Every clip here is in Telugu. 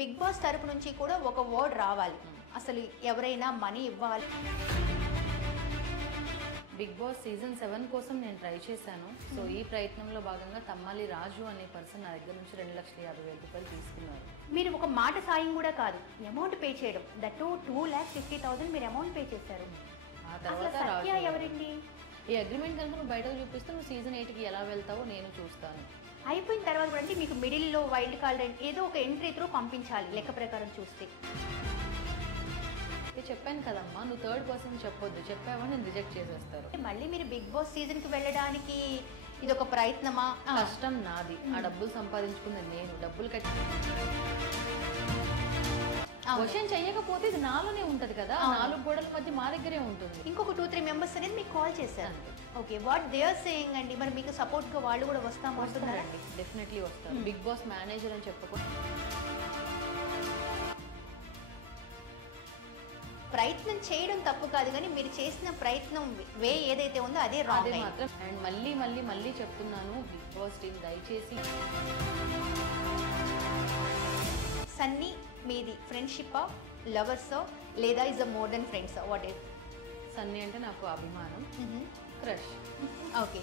బిగ్ బాస్ తరపు నుంచి కూడా ఒక వర్డ్ రావాలి. అసలు ఎవరైనా మనీ ఇవ్వాలి. బిగ్ బాస్ సీజన్ 7 కోసం నేను ట్రై చేశాను. సో ఈ ప్రయత్నంలో భాగంగా తమ్మాలి రాజు అనే పర్సన్ నా దగ్గర నుంచి 2,50,000 రూపాయలు తీసుకున్నారు. మీరు ఒక మాట సాయం కూడా కాదు, అమౌంట్ పే చేయడం, దట్ 2,50,000 మీరు అమౌంట్ పే చేశారు. ఆ తర్వాత సత్య ఎవరండి? ఈ అగ్రిమెంట్ కనుక నువ్వు బయటకు చూపిస్తే నువ్వు సీజన్ 8కి ఎలా వెళ్తావో నేను చూస్తాను. అయిపోయిన తర్వాత కూడా అంటే మీకు మిడిల్లో వైల్డ్ కార్డ్ ఏదో ఒక ఎంట్రీ త్రూ పంపించాలి లెక్క ప్రకారం చూస్తే. చెప్పాను కదమ్మా, నువ్వు థర్డ్ పర్సన్ చెప్పొద్దు, చెప్పావా నేను రిజెక్ట్ చేసేస్తారు. మళ్ళీ మీరు బిగ్ బాస్ సీజన్ కి వెళ్ళడానికి ఇది ఒక ప్రయత్నమా? కష్టం నాది, ఆ డబ్బులు సంపాదించుకుంది నేను, డబ్బులు కట్టి క్వశ్చన్ చెయ్యకపోతే ఇది నాలోనే ఉంటది కదా, 4 గోడల మధ్య మా దగ్గరే ఉంటుంది. ఇంకొక 2-3 మెంబర్స్ అనేది మీకు కాల్ చేశారు. Okay, what they are saying అండి? మరి మీకు సపోర్ట్ గా వాళ్ళు కూడా వస్తారండి? డెఫినెట్లీ వస్తారు. బిగ్ బాస్ మేనేజర్ అని చెప్పకుండా ప్రయత్నం చేయడం తప్పు కాదు, కానీ మీరు చేసిన ప్రయత్నం వే ఏదైతే ఉందో అదే రాంగ్ మాత్రం. అండ్ మళ్ళీ చెప్తున్నాను, బిగ్ బాస్ టీమ్ దయచేసి సన్నీ మీది ఫ్రెండ్షిప్ లవర్స్ లేదా is a more than friends? What is? Sunny అంటే నాకు అభిమానం, క్రష్. ఓకే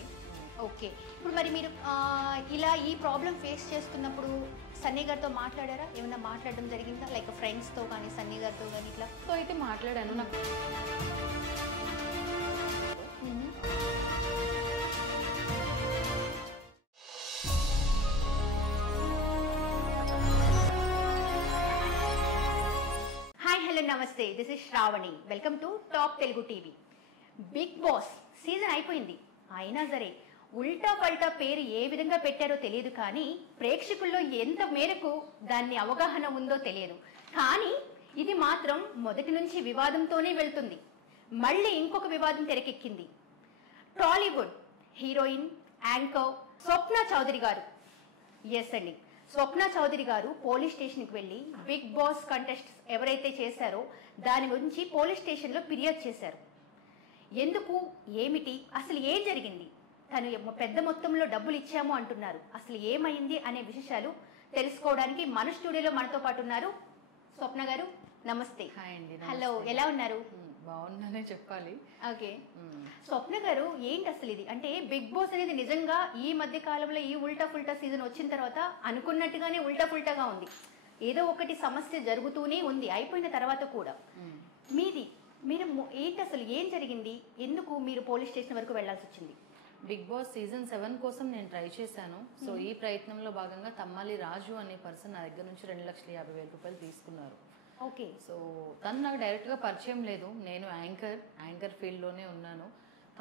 ఓకే, ఇప్పుడు మరి మీరు ఇలా ఈ ప్రాబ్లం ఫేస్ చేస్తున్నప్పుడు సన్నీ గారితో మాట్లాడారా? ఏమైనా మాట్లాడడం జరిగిందా, లైక్ ఫ్రెండ్స్తో కానీ సన్నీ గారితో కానీ ఇట్లా? సో అయితే మాట్లాడాను. నాకు హాయ్ హలో నమస్తే, this is Shravani, welcome to Top Telugu TV. Bigg Boss season అయిపోయింది, అయినా సరే ఉల్టా పల్టా పేరు ఏ విధంగా పెట్టారో తెలియదు, కానీ ప్రేక్షకుల్లో ఎంత మేరకు దాన్ని అవగాహన ఉందో తెలియదు. కానీ ఇది మాత్రం మొదటి నుంచి వివాదంతోనే వెళ్తుంది. మళ్ళీ ఇంకొక వివాదం తెరకెక్కింది. టాలీవుడ్ హీరోయిన్ యాంకర్ స్వప్న చౌదరి గారు, ఎస్ అండి, స్వప్న చౌదరి గారు పోలీస్ స్టేషన్కి వెళ్ళి బిగ్ బాస్ కంటెస్ట్ ఎవరైతే చేశారో దాని గురించి పోలీస్ స్టేషన్లో ఫిర్యాదు చేశారు. ఎందుకు, ఏమిటి, అసలు ఏం జరిగింది, తను పెద్ద మొత్తంలో డబ్బులు ఇచ్చాము అంటున్నారు, అసలు ఏమైంది అనే విషయాలు తెలుసుకోవడానికి మన స్టూడియోలో మనతో పాటు ఉన్నారు. స్వప్న గారు నమస్తే. హాయ్ అండి. హలో, ఎలా ఉన్నారు? బాగున్నానే చెప్పాలి. ఓకే, స్వప్న గారు ఏంటి అసలు ఇది, అంటే బిగ్ బాస్ అనేది నిజంగా ఈ మధ్య కాలంలో ఈ ఉల్టా ఫుల్టా సీజన్ వచ్చిన తర్వాత అనుకున్నట్టుగానే ఉల్టా ఫుల్టాగా ఉంది. ఏదో ఒకటి సమస్య జరుగుతూనే ఉంది అయిపోయిన తర్వాత కూడా. మీరు ఏంటి అసలు ఏం జరిగింది, ఎందుకు మీరు పోలీస్ స్టేషన్ వరకు వెళ్లాల్సి వచ్చింది? బిగ్ బాస్ సీజన్ 7 కోసం నేను ట్రై చేశాను. సో ఈ ప్రయత్నంలో భాగంగా తమ్మాలి రాజు అనే పర్సన్ నా దగ్గర నుంచి 2,50,000 రూపాయలు తీసుకున్నారు. ఓకే, సో తను నాకు డైరెక్ట్గా పరిచయం లేదు, నేను యాంకర్ ఫీల్డ్లోనే ఉన్నాను.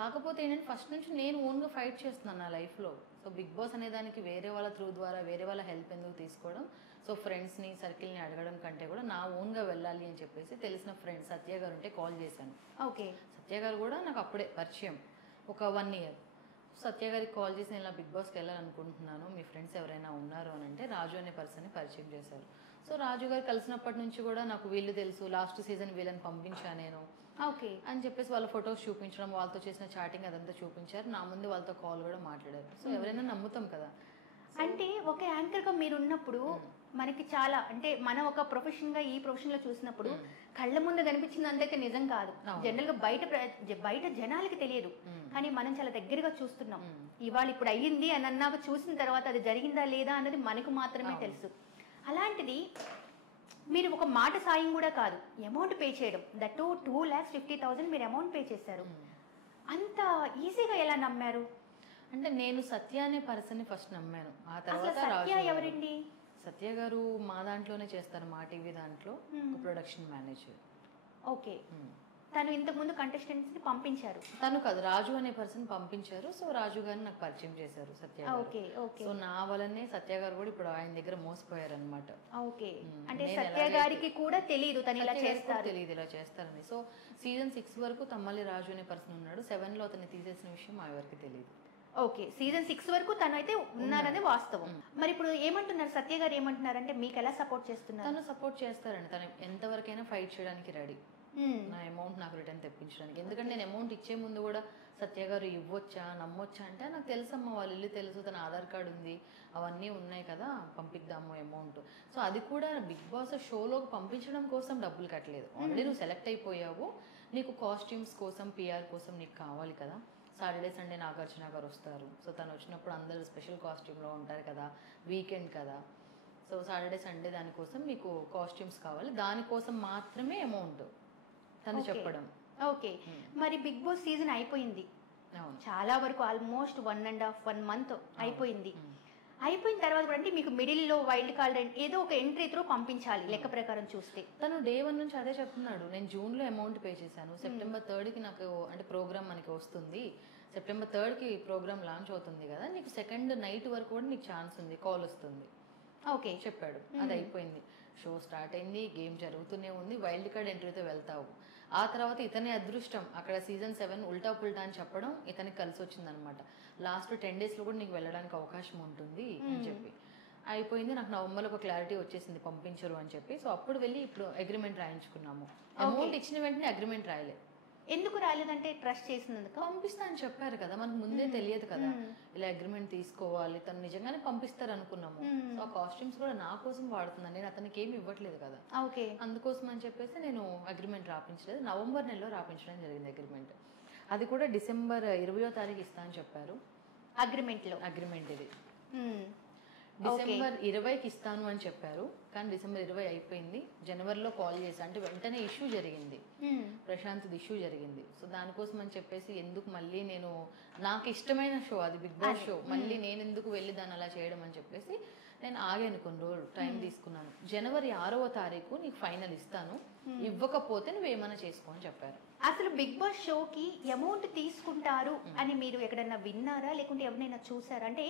కాకపోతే ఏంటంటే ఫస్ట్ నుంచి నేను ఓన్గా ఫైట్ చేస్తున్నాను నా లైఫ్లో. సో బిగ్ బాస్ అనే దానికి వేరే వాళ్ళ త్రూ ద్వారా వేరే వాళ్ళ హెల్ప్ ఎందుకు తీసుకోవడం, సో ఫ్రెండ్స్ని సర్కిల్ని అడగడం కంటే కూడా నా ఓన్గా వెళ్ళాలి అని చెప్పేసి తెలిసిన ఫ్రెండ్ సత్య గారు ఉంటే కాల్ చేశాను. ఓకే, సత్య గారు కూడా నాకు అప్పుడే పరిచయం, ఒక 1 year. సత్య గారికి కాల్ చేసి నేను ఇలా బిగ్ బాస్కి వెళ్ళాలనుకుంటున్నాను, మీ ఫ్రెండ్స్ ఎవరైనా ఉన్నారు అని అంటే రాజు అనే పర్సన్ని పరిచయం చేశారు. సో రాజు గారు కలిసినప్పటి నుంచి కూడా నాకు వీళ్ళు తెలుసు, లాస్ట్ సీజన్ వీళ్ళని పంపించాను నేను ఓకే అని చెప్పేసి వాళ్ళ ఫొటోస్ చూపించడం, వాళ్ళతో చేసిన చాటింగ్ అదంతా చూపించారు. నా ముందు వాళ్ళతో కాల్ కూడా మాట్లాడారు. సో ఎవరైనా నమ్ముతాం కదా. అంటే ఒక యాంకర్ గా మీరు ఉన్నప్పుడు మనకి చాలా, అంటే మనం ఒక ప్రొఫెషన్ గా ఈ ప్రొఫెషన్ లో చూసినప్పుడు కళ్ళ ముందు కనిపించింది అందరికీ నిజం కాదు. జనరల్ గా బయట జనాలకి తెలియదు, కానీ మనం చాలా దగ్గరగా చూస్తున్నాం. ఇవాళ ఇప్పుడు అయ్యింది అని అన్నాక చూసిన తర్వాత అది జరిగిందా లేదా అన్నది మనకు మాత్రమే తెలుసు. అలాంటిది మీరు ఒక మాట సాయం కూడా కాదు, అమౌంట్ పే చేయడం, దట్ 2,50,000 మీరు అమౌంట్ పే చేశారు. అంత ఈజీగా ఎలా నమ్మారు? అంటే నేను సత్య అనే పర్సన్ని ఫస్ట్ నమ్మాను. ఆ తర్వాత సత్య ఎవరండి? సత్య గారు మా దాంట్లోనే చేస్తారు, మా టీవీ దాంట్లో ప్రొడక్షన్ మేనేజర్. ఓకే, తను ఇంతకు ముందు కంటెస్టెంట్స్ ని పంపించారు. తను కాదు, రాజు అనే పర్సన్ పంపించారు. సో రాజు గారిని నాకు పరిచయం చేశారు సత్య గారు. ఓకే ఓకే, సో నా వల్లనే సత్య గారు కూడా ఇప్పుడు ఆయన దగ్గర మోసపోయారు అనమాట. ఓకే, అంటే సత్య గారికి కూడా తెలియదు తను ఇలా చేస్తారు, తెలియదు ఇలా చేస్తారని. సో సీజన్ 6 వరకు తమ్మలి రాజు అనే పర్సన్ ఉన్నాడు. 7లో అతన్ని తీసేసిన విషయం మా ఎవరికి తెలియదు. ఓకే, సీజన్ 6 వరకు తను అయితే ఉన్నారనే వాస్తవం. మరి ఇప్పుడు ఏమంటున్నారు సత్య గారు, ఏమంటున్నారు అంటే మీకు ఎలా సపోర్ట్ చేస్తున్నారు? తను సపోర్ట్ చేస్తారండి, తను ఎంతవరకైనా ఫైట్ చేయడానికి రెడీ. నా అమౌంట్ నాకు రిటర్న్ తెప్పించడానికి. ఎందుకంటే నేను అమౌంట్ ఇచ్చే ముందు కూడా సత్య గారు ఇవ్వొచ్చా నమ్మొచ్చా అంటే నాకు తెలుసమ్మా వాళ్ళ ఇల్లు తెలుసు, తన ఆధార్ కార్డు ఉంది, అవన్నీ ఉన్నాయి కదా, పంపిద్దాము అమౌంట్. సో అది కూడా బిగ్ బాస్ షోలోకి పంపించడం కోసం డబ్బులు కట్టలేదు. ఆల్రెడీ నువ్వు సెలెక్ట్ అయిపోయావు, నీకు కాస్ట్యూమ్స్ కోసం పిఆర్ కోసం నీకు కావాలి కదా. సాటర్డే సండే నాగార్జున గారు వస్తారు, సో తను వచ్చినప్పుడు అందరూ స్పెషల్ కాస్ట్యూమ్లో ఉంటారు కదా, వీకెండ్ కదా. సో సాటర్డే సండే దానికోసం మీకు కాస్ట్యూమ్స్ కావాలి, దానికోసం మాత్రమే అమౌంట్ తను చెప్పడం. ఓకే, మరి బిగ్ బాస్ సీజన్ అయిపోయింది, చాలా వరకు ఆల్మోస్ట్ 1.5 month అయిపోయింది. అయిపోయిన తర్వాత కూడా అంటే మీకు మిడిల్లో వైల్డ్ కార్డ్ ఏదో ఒక ఎంట్రీ త్రూ పంపించాలి లెక్క ప్రకారం చూస్తే. తను డే 1 నుంచి అదే చెప్తున్నాడు, నేను జూన్లో అమౌంట్ పే చేశాను, సెప్టెంబర్ 3కి నాకు అంటే ప్రోగ్రామ్ మనకి వస్తుంది, సెప్టెంబర్ 3కి ప్రోగ్రామ్ లాంచ్ అవుతుంది కదా, నీకు సెకండ్ నైట్ వరకు కూడా నీకు ఛాన్స్ ఉంది, కాల్ వస్తుంది. ఓకే చెప్పాడు. అది అయిపోయింది, షో స్టార్ట్ అయింది, గేమ్ జరుగుతూనే ఉంది, వైల్డ్ కార్డ్ ఎంట్రీతో వెళ్తావు. ఆ తర్వాత ఇతని అదృష్టం అక్కడ సీజన్ 7 ఉల్టా పుల్టా అని చెప్పడం ఇతనికి కలిసి వచ్చింది అనమాట. లాస్ట్ 10 daysలో కూడా నీకు వెళ్ళడానికి అవకాశం ఉంటుంది అని చెప్పి అయిపోయింది. నాకు నవంబర్లో ఒక క్లారిటీ వచ్చేసింది పంపించరు అని చెప్పి. సో అప్పుడు వెళ్ళి ఇప్పుడు అగ్రిమెంట్ రాయించుకున్నాము. అమౌంట్ ఇచ్చిన వెంటనే అగ్రిమెంట్ రాయలేదు. ఎందుకు రాలేదంటే ట్రస్ట్ చేసినందుకు. పంపిస్తా అని చెప్పారు కదా, మనకు ముందే తెలియదు కదా ఇలా అగ్రిమెంట్ తీసుకోవాలి, తను నిజంగానే పంపిస్తారు అనుకున్నాము. సో ఆ కాస్ట్యూమ్స్ కూడా నా కోసం వాడుతున్నాను, నేను అతనికి ఏమి ఇవ్వట్లేదు కదా. ఓకే, అందుకోసం అని చెప్పేసి నేను అగ్రిమెంట్ రాపించలేదు. నవంబర్ నెలలో రాపించడం జరిగింది అగ్రిమెంట్. అది కూడా డిసెంబర్ 20వ తారీఖు ఇస్తా అని చెప్పారు అగ్రిమెంట్ ఇది. డిసెంబర్ 20కి ఇస్తాను అని చెప్పారు, కానీ డిసెంబర్ 20 అయిపోయింది. జనవరిలో కాల్ చేసి అంటే వెంటనే ఇష్యూ జరిగింది, ప్రశాంత్ ఇష్యూ జరిగింది. సో దానికోసం అని చెప్పేసి ఎందుకు మళ్ళీ నేను నాకు ఇష్టమైన షో అది బిగ్ బాస్ షో, మళ్ళీ నేను ఎందుకు వెళ్ళి దాన్ని అలా చేయడం అని చెప్పేసి నేను ఆగాను, కొన్ని రోజులు టైం తీసుకున్నాను. జనవరి 6వ తారీఖు నీకు ఫైనల్ ఇస్తాను, ఇవ్వకపోతే నువ్వు ఏమైనా చేసుకో అని చెప్పారు. అసలు బిగ్ బాస్ షోకి అమౌంట్ తీసుకుంటారు అని మీరు ఎక్కడన్నా విన్నారా, లేకుంటే ఎవరైనా చూసారా? అంటే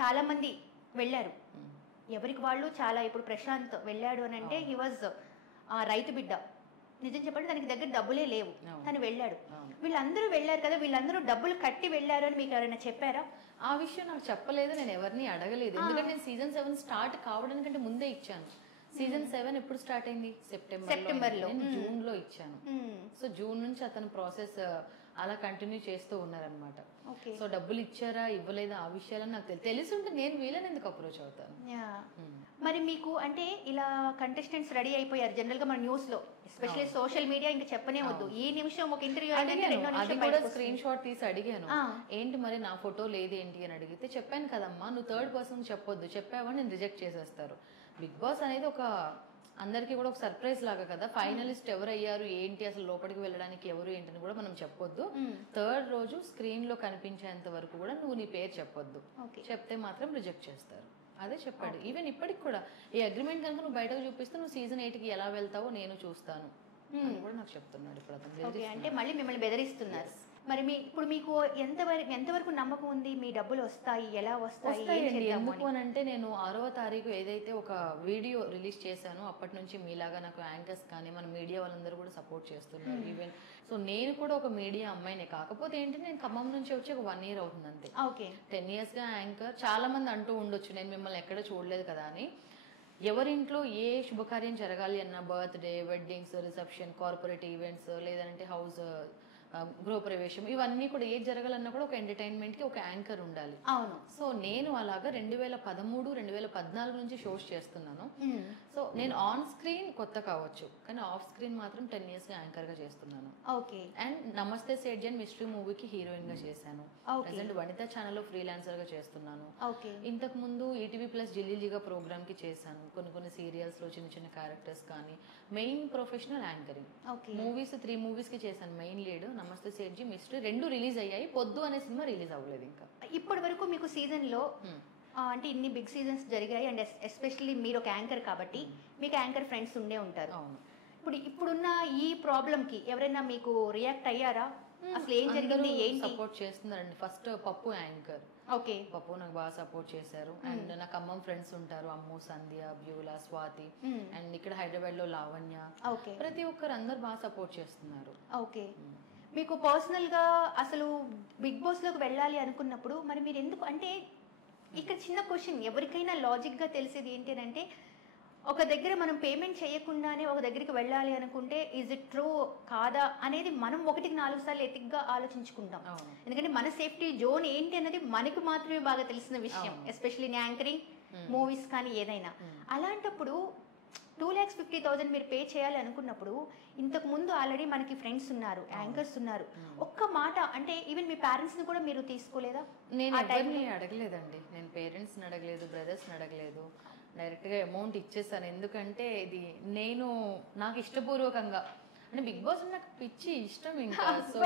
చాలా మంది వెళ్ళారు, ఎవరికి వాళ్ళు చాలా. ఇప్పుడు ప్రశాంత్ వెళ్ళాడు అని అంటే హీ వాజ్ రైతు బిడ్డ, నిజం చెప్పండి దానికి దగ్గర డబ్బులే లేవు, తను వెళ్ళాడు. వీళ్ళందరూ వెళ్ళారు కదా, వీళ్ళందరూ డబ్బులు కట్టి వెళ్ళారు అని మీకు ఎవరైనా చెప్పారా? ఆ విషయం నాకు చెప్పలేదు, నేను ఎవరిని అడగలేదు. ఎందుకంటే నేను సీజన్ 7 స్టార్ట్ కావడానికంటే ముందే ఇచ్చాను. సీజన్ 7 ఎప్పుడు స్టార్ట్ అయింది? సెప్టెంబర్లో. జూన్లో ఇచ్చాను. సో జూన్ నుంచి అతను ప్రాసెస్ అలా కంటిన్యూ చేస్తూ ఉన్నారనమాట. సో డబ్బులు ఇచ్చారా ఇవ్వలేదా ఆ విషయాలని నాకు తెలిసి ఉంటే నేను వీళ్ళని ఎందుకు అప్రోచ్ అవుతాను. మరి మీకు అంటే ఇలా కంటెస్టెంట్స్ రెడీ అయిపోయారు, జనరల్ గా మన న్యూస్ లో ఎస్పెషల్లీ సోషల్ మీడియా ఇంకా చెప్పనే వద్దు, ఈ నిమిషం ఒక ఇంటర్వ్యూ స్క్రీన్ షాట్ తీసి అడిగాను, ఏంటి మరి నా ఫోటో లేదేంటి అని అడిగితే చెప్పాను కదమ్మా, నువ్వు థర్డ్ పర్సన్ చెప్పొద్దు, చెప్పావని నేను రిజెక్ట్ చేసేస్తారు. బిగ్ బాస్ అనేది ఒక అందరికీ కూడా ఒక సర్ప్రైజ్ లాగా కదా, ఫైనలిస్ట్ ఎవరు అయ్యారు ఏంటి అసలు లోపలికి వెళ్ళడానికి ఎవరు ఏంటని కూడా మనం చెప్పొద్దు. థర్డ్ రోజు స్క్రీన్ లో కనిపించేంత వరకు కూడా నువ్వు నీ పేరు చెప్పొద్దు, చెప్తే మాత్రం రిజెక్ట్ చేస్తారు. అదే చెప్పాడు. ఈవెన్ ఇప్పటికి కూడా ఈ అగ్రిమెంట్ కనుక నువ్వు బయటకు చూపిస్తే నువ్వు సీజన్ 8కి ఎలా వెళ్తావో నేను చూస్తాను అని కూడా నాకు చెప్తున్నాడు. ఇప్పుడు అతను అంటే మళ్ళీ మిమ్మల్ని బెదిరిస్తున్నారు. మరి ఇప్పుడు మీకు ఎంతవరకు నమ్మకం ఉంది మీ డబ్బులు వస్తాయి, ఎలా వస్తాయి? ఎందుకు అని అంటే నేను 6వ తారీఖు ఏదైతే ఒక వీడియో రిలీజ్ చేశానో అప్పటి నుంచి మీలాగా నాకు యాంకర్స్ కానీ మన మీడియా వాళ్ళందరూ కూడా సపోర్ట్ చేస్తున్నారు. ఈవెన్ సో నేను కూడా ఒక మీడియా అమ్మాయినే, కాకపోతే ఏంటి నేను ఖమ్మం నుంచి వచ్చి ఒక 1 year అవుతుంది అంతే. 10 years గా యాంకర్. చాలా మంది అంటూ ఉండొచ్చు నేను మిమ్మల్ని ఎక్కడ చూడలేదు కదా అని. ఎవరింట్లో ఏ శుభకార్యం జరగాలి అన్న, birthday, weddings, reception, corporate events, లేదంటే హౌస్ గృహప్రవేశం, ఇవన్నీ కూడా ఏది జరగాలన్నా కూడా ఒక ఎంటర్టైన్మెంట్ కి ఒక యాంకర్ ఉండాలి. అవును. సో నేను అలాగా 2013, 2014 నుంచి షోస్ చేస్తున్నాను. సో నేను ఆన్ స్క్రీన్ కొత్త కావచ్చు, కానీ ఆఫ్ స్క్రీన్ మాత్రం 10 years గా యాంకర్ గా చేస్తున్నాను. అండ్ నమస్తే సేట్ జన్ మిస్టరీ మూవీకి హీరోయిన్ గా చేశాను. ప్రెసెంట్ వనిత ఛానల్లో ఫ్రీలాన్సర్ గా చేస్తున్నాను. ఇంతకు ముందు ఈటీవీ ప్లస్ జిల్లీగా ప్రోగ్రామ్ కి చేశాను. కొన్ని సీరియల్స్ లో చిన్న చిన్న క్యారెక్టర్స్ కానీ, main professional anchoring. Movies 3 movies కి చేశాను. మెయిన్ లీడ్ నమస్తే సేట్జీ, మిస్టరీ 2 రిలీజ్ అయ్యాయి. పొద్దు అనే సినిమా రిలీజ్ అవ్వలేదు ఇంకా. ఇప్పటి వరకు మీకు సీజన్ లో అంటే ఇన్ని బిగ్ సీజన్స్ జరిగాయి, అండ్ ఎస్పెషల్లీ మీరు ఒక యాంకర్ కాబట్టి మీకు యాంకర్ ఫ్రెండ్స్ ఉండే ఉంటారు. ఇప్పుడున్న ఈ ప్రాబ్లమ్ కి ఎవరైనా మీకు రియాక్ట్ అయ్యారా? అసలు ఏం జరిగింది, ఏంటి? సపోర్ట్ చేస్తున్నారండి. ఫస్ట్ పప్పు యాంకర్, పప్పు నాకు బాగా సపోర్ట్ చేశారు. అండ్ నాకు ఖమ్మం ఫ్రెండ్స్ ఉంటారు, అమ్ము, సంధ్య, బ్యూలా, స్వాతి, అండ్ ఇక్కడ హైదరాబాద్ లో లావణ్య, ప్రతి ఒక్కరు అందరు బాగా సపోర్ట్ చేస్తున్నారు. మీకు పర్సనల్ గా అసలు బిగ్ బాస్ లోకి వెళ్ళాలి అనుకున్నప్పుడు మరి మీరు ఎందుకు, అంటే ఇక్కడ చిన్న క్వశ్చన్, ఎవరికైనా లాజిక్ గా తెలిసేది ఏంటి అంటే ఒక దగ్గర మనం పేమెంట్ చేయకుండానే ఒక దగ్గరికి వెళ్ళాలి అనుకుంటే ఈజ్ ఇట్ ట్రూ కాదా అనేది మనం 1-4 సార్లు ఎతిక్గా ఆలోచించుకుంటాం. ఎందుకంటే మన సేఫ్టీ జోన్ ఏంటి అన్నది మనకు మాత్రమే బాగా తెలిసిన విషయం, ఎస్పెషల్లీ యాంకరింగ్, మూవీస్ కానీ ఏదైనా. అలాంటప్పుడు 2,50,000 మీరు పే చేయాలి అనుకున్నప్పుడు ఇంతకు ముందు ఆల్రెడీ మనకి ఫ్రెండ్స్ ఉన్నారు, యాంకర్స్ ఉన్నారు, ఒక్క మాట అంటే ఈవెన్ మీ పేరెంట్స్ని కూడా మీరు తీసుకోలేదా? నేను ఎవరిని అడగలేదండి, నేను పేరెంట్స్ని అడగలేదు, బ్రదర్స్ని అడగలేదు, డైరెక్ట్గా అమౌంట్ ఇచ్చేసాను. ఎందుకంటే ఇది నాకు ఇష్టపూర్వకంగా అంటే బిగ్ బాస్ నాకు పిచ్చి ఇష్టం ఇంకా. సో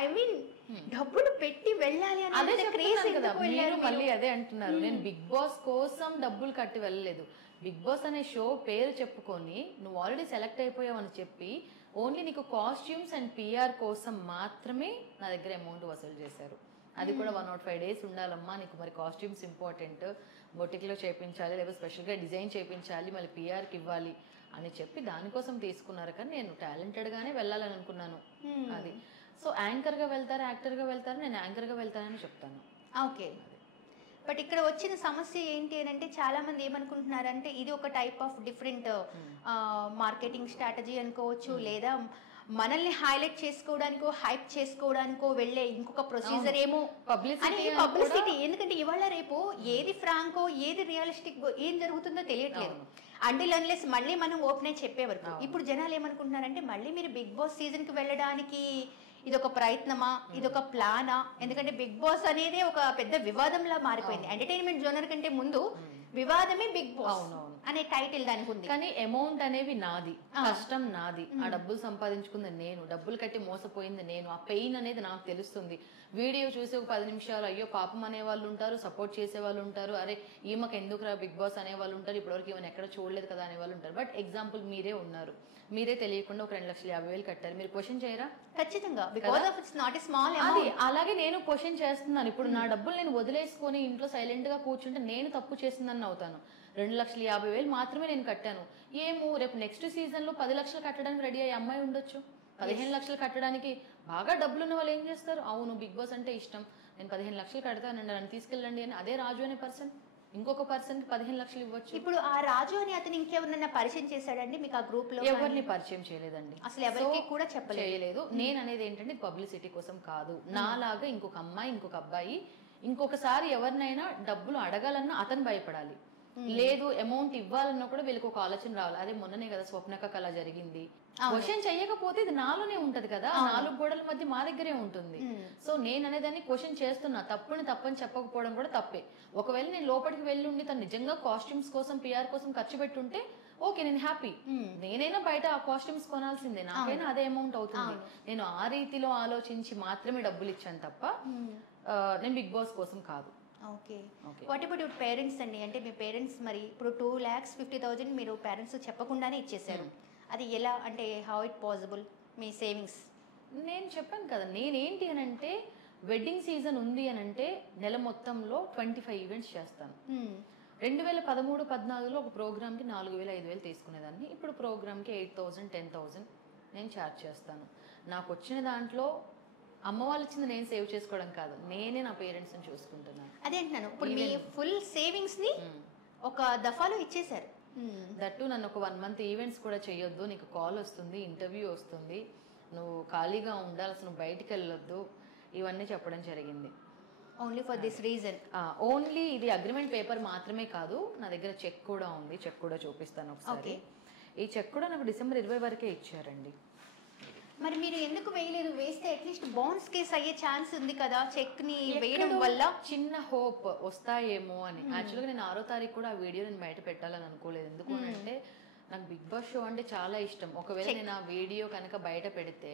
ఐ మీన్ డబ్బులు పెట్టి వెళ్ళాలి అని అదే చెప్తున్నాను కదా, మీరు మళ్ళీ అదే అంటున్నారు. నేను బిగ్ బాస్ కోసం డబ్బులు కట్టి వెళ్ళలేదు. బిగ్ బాస్ అనే షో పేరు చెప్పుకొని నువ్వు ఆల్రెడీ సెలెక్ట్ అయిపోయావు అని చెప్పి ఓన్లీ నీకు కాస్ట్యూమ్స్ అండ్ పిఆర్ కోసం మాత్రమే నా దగ్గర అమౌంట్ వసూలు చేశారు. అది కూడా 105 days ఉండాలమ్మా, నీకు మరి కాస్ట్యూమ్స్ ఇంపార్టెంట్, బొటిక్లో చేయించాలి, లేదా స్పెషల్గా డిజైన్ చేయించాలి, మళ్ళీ పిఆర్కి ఇవ్వాలి అని చెప్పి దానికోసం తీసుకున్నారు. కానీ నేను టాలెంటెడ్గానే వెళ్ళాలని అనుకున్నాను. అది సో యాంకర్గా వెళ్తారా, యాక్టర్గా వెళ్తారా? నేను యాంకర్గా వెళ్తానని చెప్తాను. ఓకే. బట్ ఇక్కడ వచ్చిన సమస్య ఏంటి అని అంటే చాలా మంది ఏమనుకుంటున్నారంటే ఇది ఒక type of different marketing strategy అనుకోవచ్చు, లేదా మనల్ని హైలైట్ చేసుకోవడానికో హైప్ చేసుకోవడానికో వెళ్ళే ఇంకొక ప్రొసీజర్ ఏమో పబ్లిసిటీ. ఎందుకంటే ఇవాళ రేపు ఏది ఫ్రాంకో ఏది రియలిస్టిక్ ఏం జరుగుతుందో తెలియట్లేదు. అంటిల్ అన్లెస్ మళ్ళీ మనం ఓపెన్ అయి చెప్పే వరకు. ఇప్పుడు జనాలు ఏమనుకుంటున్నారంటే మళ్ళీ మీరు బిగ్ బాస్ సీజన్కి వెళ్ళడానికి ఇదొక ప్రయత్నమా, ఇదొక ప్లానా? ఎందుకంటే బిగ్ బాస్ అనేది ఒక పెద్ద వివాదంలా మారిపోయింది. ఎంటర్టైన్మెంట్ జోనర్ కంటే ముందు వివాదమే బిగ్ బాస్ అనే టైటిల్ దానికి ఉంది. కానీ అమౌంట్ అనేవి నాది, కష్టం నాది, ఆ డబ్బులు సంపాదించుకుంది నేను, డబ్బులు కట్టి మోసపోయింది నేను. ఆ పెయిన్ అనేది నాకు తెలుస్తుంది. వీడియో చూసి ఒక 10 నిమిషాలు అయ్యో పాపం అనే వాళ్ళు ఉంటారు, సపోర్ట్ చేసే వాళ్ళు ఉంటారు, అరే ఈమెకు ఎందుకురా బిగ్ బాస్ అనే వాళ్ళు ఉంటారు, ఇప్పటివరకు ఈమెను ఎక్కడ చూడలేదు కదా అనే వాళ్ళు ఉంటారు. బట్ ఎగ్జాంపుల్ మీరే ఉన్నారు, మీరే తెలియకుండా ఒక 2,50,000 కట్టారు, మీరు క్వశ్చన్ చేయరా? ఖచ్చితంగా, because of it's not a small amount. అది అలాగే నేను క్వశ్చన్ చేస్తున్నాను. ఇప్పుడు నా డబ్బులు నేను వదిలేసుకొని ఇంట్లో సైలెంట్ గా కూర్చుంటే నేను తప్పు చేసిందని అవుతాను. 2,50,000 మాత్రమే నేను కట్టాను. ఏమో రేపు నెక్స్ట్ సీజన్ లో 10 లక్షలు కట్టడానికి రెడీ అయ్యే అమ్మాయి ఉండొచ్చు, 15 లక్షలు కట్టడానికి బాగా డబ్బులు ఉన్న వాళ్ళు ఏం చేస్తారు, అవును బిగ్ బాస్ అంటే ఇష్టం, నేను 15 లక్షలు కడతానండి, నన్ను తీసుకెళ్ళండి అని అదే రాజు అనే పర్సన్ ఇంకొక పర్సన్ కి 15 లక్షలు ఇవ్వచ్చు. ఇప్పుడు ఆ రాజు అని అతను ఇంకెవరన్నా పరిచయం చేశాడండి మీకు ఆ గ్రూప్ లో? ఎవరిని పరిచయం చేయలేదండి, అసలు ఎవరికి కూడా చెప్పలేదు. నేను అనేది ఏంటంటే పబ్లిసిటీ కోసం కాదు. నాలాగా ఇంకొక అమ్మాయి, ఇంకొక అబ్బాయి ఇంకొకసారి ఎవరినైనా డబ్బులు అడగాలన్నా అతను భయపడాలి, లేదు అమౌంట్ ఇవ్వాలన్నా కూడా వీళ్ళకి ఒక ఆలోచన రావాలి. అదే మొన్ననే కదా స్వప్నకకు అలా జరిగింది. క్వశ్చన్ చేయకపోతే ఇది నాలోనే ఉంటది కదా, 4 గోడల మధ్య మా దగ్గరే ఉంటుంది. సో నేను అనేదాన్ని క్వశ్చన్ చేస్తున్నా, తప్పని చెప్పకపోవడం కూడా తప్పే. ఒకవేళ నేను లోపలికి వెళ్ళి ఉండి తను నిజంగా కాస్ట్యూమ్స్ కోసం పిఆర్ కోసం ఖర్చు పెట్టుంటే ఓకే, నేను హ్యాపీ. నేనైనా బయట ఆ కాస్ట్యూమ్స్ కొనాల్సిందే, నాకైనా అదే అమౌంట్ అవుతుంది. నేను ఆ రీతిలో ఆలోచించి మాత్రమే డబ్బులు ఇచ్చాను తప్ప నేను బిగ్ బాస్ కోసం కాదు. Okay. What about your parents అండి? అంటే మీ పేరెంట్స్ మరి ఇప్పుడు 2,50,000 మీరు పేరెంట్స్ చెప్పకుండానే ఇచ్చేసారు, అది ఎలా? అంటే how it possible? Me savings? నేను చెప్పాను కదా, నేనేంటి అని అంటే వెడ్డింగ్ సీజన్ ఉంది అని అంటే నెల మొత్తంలో 25 ఈవెంట్స్ చేస్తాను. 2013-14లో ఒక ప్రోగ్రామ్కి 4,000-5,000 తీసుకునేదాన్ని. ఇప్పుడు ప్రోగ్రామ్కి 8,000 10,000 నేను ఛార్జ్ చేస్తాను. నాకు వచ్చిన దాంట్లో అమ్మ వాళ్ళు ఇచ్చింది నేను సేవ్ చేసుకోవడం కాదు, నేనే నా పేరెంట్స్ని చూసుకుంటున్నాను. అదే అంటున్నాను, ఇప్పుడు మీ ఫుల్ సేవింగ్స్ని ఒక దఫాలో ఇచ్చేసారు. దట్టు నన్ను ఒక 1 month ఈవెంట్స్ కూడా చేయొద్దు, నీకు కాల్ వస్తుంది, ఇంటర్వ్యూ వస్తుంది, నువ్వు ఖాళీగా ఉండాలి, అసలు నువ్వు బయటికి వెళ్ళొద్దు, ఇవన్నీ చెప్పడం జరిగింది. Only for this reason? Only ఇది అగ్రిమెంట్ పేపర్ మాత్రమే కాదు, నా దగ్గర చెక్ కూడా ఉంది, చెక్ కూడా చూపిస్తాను ఒకసారి. ఈ చెక్ కూడా నాకు December 20 వరకే ఇచ్చారండి. మరి మీరు ఎందుకు వేయలేదు? వేస్తే అట్లీస్ట్ బౌన్స్ కేసు అయ్యే ఛాన్స్ ఉంది కదా చెక్ ని వేయడం వల్ల. చిన్న హోప్ వస్తాయేమో అని. యాక్చువల్గా నేను 6వ తారీఖు కూడా ఆ వీడియో నేను బయట పెట్టాలని అనుకోలేదు. ఎందుకు అంటే నాకు బిగ్ బాస్ షో అంటే చాలా ఇష్టం. ఒకవేళ నేను ఆ వీడియో కనుక బయట పెడితే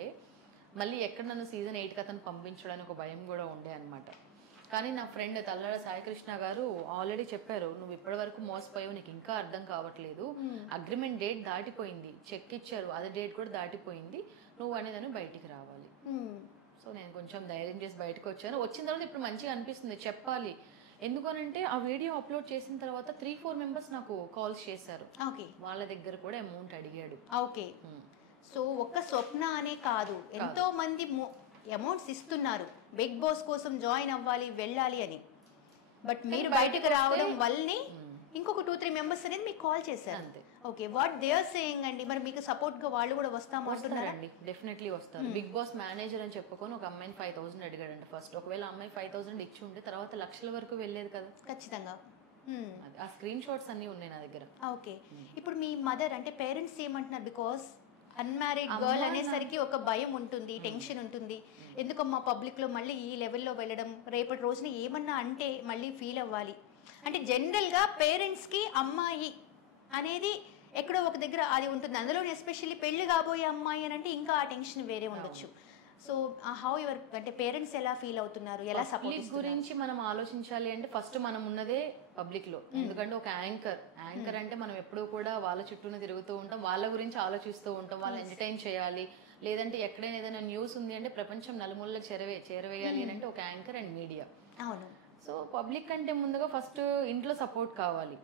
మళ్ళీ ఎక్కడ నన్ను సీజన్ 8కి అతను పంపించడానికి ఒక భయం కూడా ఉండే అనమాట. కానీ నా ఫ్రెండ్ తల్లాడ సాయికృష్ణ గారు ఆల్రెడీ చెప్పారు, నువ్వు ఇప్పటి వరకు మోసపోయావు, నీకు ఇంకా అర్థం కావట్లేదు, అగ్రిమెంట్ డేట్ దాటిపోయింది, చెక్ ఇచ్చారు అది డేట్ కూడా దాటిపోయింది, నువ్వు అనేదాన్ని బయటికి రావాలి. సో నేను కొంచెం ధైర్యం చేసి బయటకు వచ్చాను. వచ్చిన తర్వాత ఇప్పుడు మంచిగా అనిపిస్తుంది చెప్పాలి. ఎందుకనంటే ఆ వీడియో అప్లోడ్ చేసిన తర్వాత 3-4 మెంబర్స్ నాకు కాల్స్ చేశారు, వాళ్ళ దగ్గర కూడా అమౌంట్ అడిగాడు. ఓకే. సో ఒక్క స్వప్న అనే కాదు, ఎంతో మంది అమౌంట్స్ ఇస్తున్నారు బిగ్ బాస్ కోసం జాయిన్ అవ్వాలి వెళ్ళాలి అని. బట్ మీరు బయటకు రావడం వల్లనే ఇంకొక 2-3 మెంబర్స్ అనేది మీకు కాల్ చేశారు. అంతే. Okay, what they are saying అండి? మరి మీకు సపోర్ట్ గా వాళ్ళు కూడా వస్తామంటున్నారా? వస్తారండి, డెఫినెట్లీ వస్తారు. బిగ్ బాస్ మేనేజర్ అని చెప్పుకొని ఒక అమ్మాయిని 5,000 అడిగాడంట ఫస్ట్. ఒకవేళ అమ్మాయి 5,000 ఇచ్చి ఉంటే తర్వాత లక్షల వరకు వెళ్ళేది కదా. ఖచ్చితంగా. ఆ స్క్రీన్ షాట్స్ అన్ని ఉన్నాయి నా దగ్గర. ఓకే, ఇప్పుడు మీ మదర్ అంటే పేరెంట్స్ ఏమంటున్నారు? బికాస్ అన్మ్యారీడ్ గర్ల్ అనేసరికి ఒక భయం ఉంటుంది, టెన్షన్ ఉంటుంది. ఎందుకమ్మా పబ్లిక్ లో మళ్ళీ ఈ లెవెల్లో వెళ్ళడం, రేపటి రోజున ఏమన్నా అంటే మళ్ళీ ఫీల్ అవ్వాలి అంటే జనరల్ గా పేరెంట్స్ కి అమ్మాయి అనేది ఎక్కడో ఒక దగ్గర అది ఉంటుంది. అందులో ఎస్పెషల్లీ పెళ్లి కాబోయే అమ్మాయి అని అంటే ఇంకా ఆ టెన్షన్ వేరే ఉండొచ్చు. సో హౌ యువర్ అంటే పేరెంట్స్ ఎలా ఫీల్ అవుతున్నారు, ఎలా సపోర్ట్ గురించి మనం ఆలోచించాలి అంటే ఫస్ట్ మనం ఉన్నదే పబ్లిక్ లో. ఎందుకంటే ఒక యాంకర్ అంటే మనం ఎప్పుడూ కూడా వాళ్ళ చుట్టూనే తిరుగుతూ ఉంటాం, వాళ్ళ గురించి ఆలోచిస్తూ ఉంటాం, వాళ్ళు ఎంటర్టైన్ చేయాలి. లేదంటే ఎక్కడైనా ఏదైనా న్యూస్ ఉంది అంటే ప్రపంచం నలుమూలలో చేరవేయాలి అని అంటే ఒక యాంకర్ అండ్ మీడియా. అవును. సో పబ్లిక్ అంటే ముందుగా ఫస్ట్ ఇంట్లో సపోర్ట్ కావాలి.